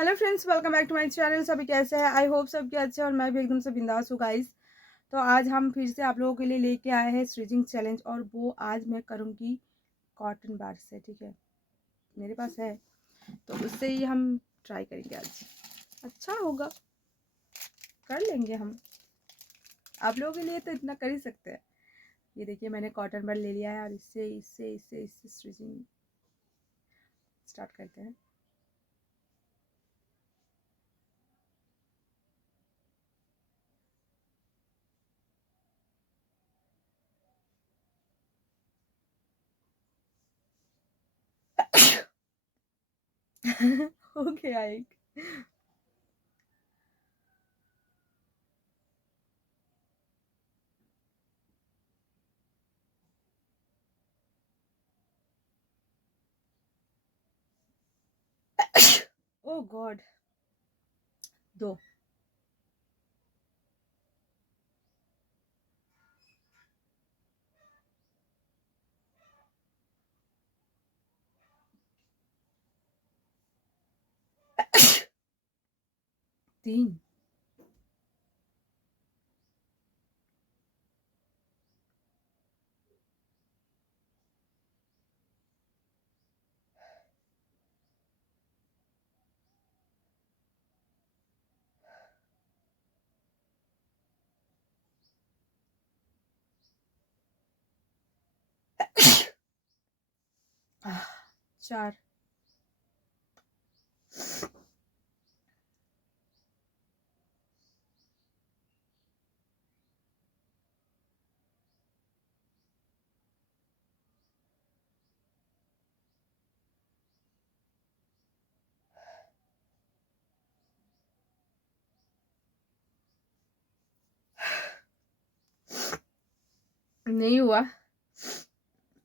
Hello friends, welcome back to my channel. सभी कैसे हैं? आई होप सबके अच्छे और मैं भी एकदम से बिंदास हूँ गाइस। तो आज हम फिर से आप लोगों के लिए लेके आए हैं स्टिचिंग चैलेंज, और वो आज मैं करूँगी कॉटन बार से। ठीक है, मेरे पास है तो उससे ही हम ट्राई करेंगे आज। अच्छा होगा, कर लेंगे हम। आप लोगों के लिए तो इतना कर ही सकते हैं। ये देखिए, मैंने कॉटन बार ले लिया है और इससे इससे इससे इससे स्टिचिंग स्टार्ट करते हैं। हो गया एक। ओ गॉड, दो। 3। 4। नहीं हुआ।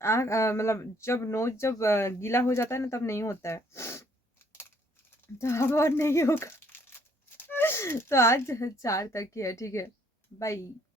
मतलब जब नोज जब गीला हो जाता है ना, तब नहीं होता है। तो अब और नहीं होगा। तो आज 4 तक ही है। ठीक है, बाय।